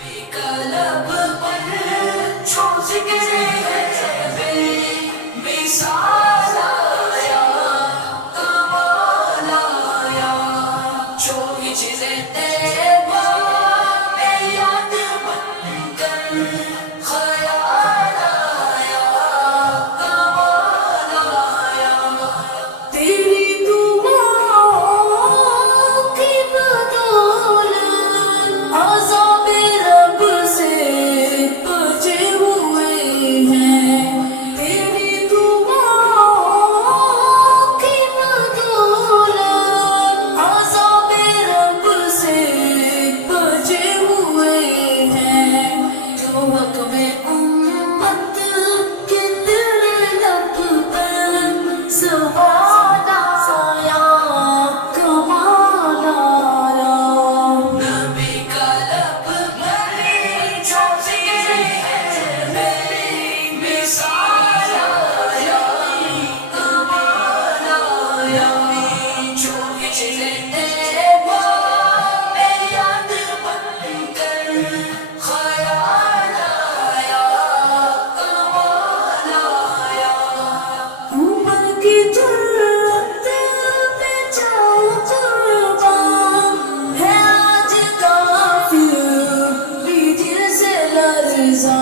Club पर छो जिक्र है बेमिसाल आया, कमाल आया, जो हिजरे तैबा में याद बनकर ख्याल आया, कमाल आया। तेरी दुआओं की बदौलत आज़ाबे रब से बचे हुए हैं। तेरी दुआओं की बदौलत आज़ाबे रब से बचे हुए हैं। जो हक में उम्मत के दिल लब पर सवाल आया, कमाल आया। नबी का लब पर जो जिक्र है बेमिसाल आया, कमाल आया, जो हिजरे तैबा में याद बनकर ख्याल आया, कमाल आया। उम्र की जुर्रत पे जाऊं कुर्बान है आज काफिर लीजिए से लर्ज़ा।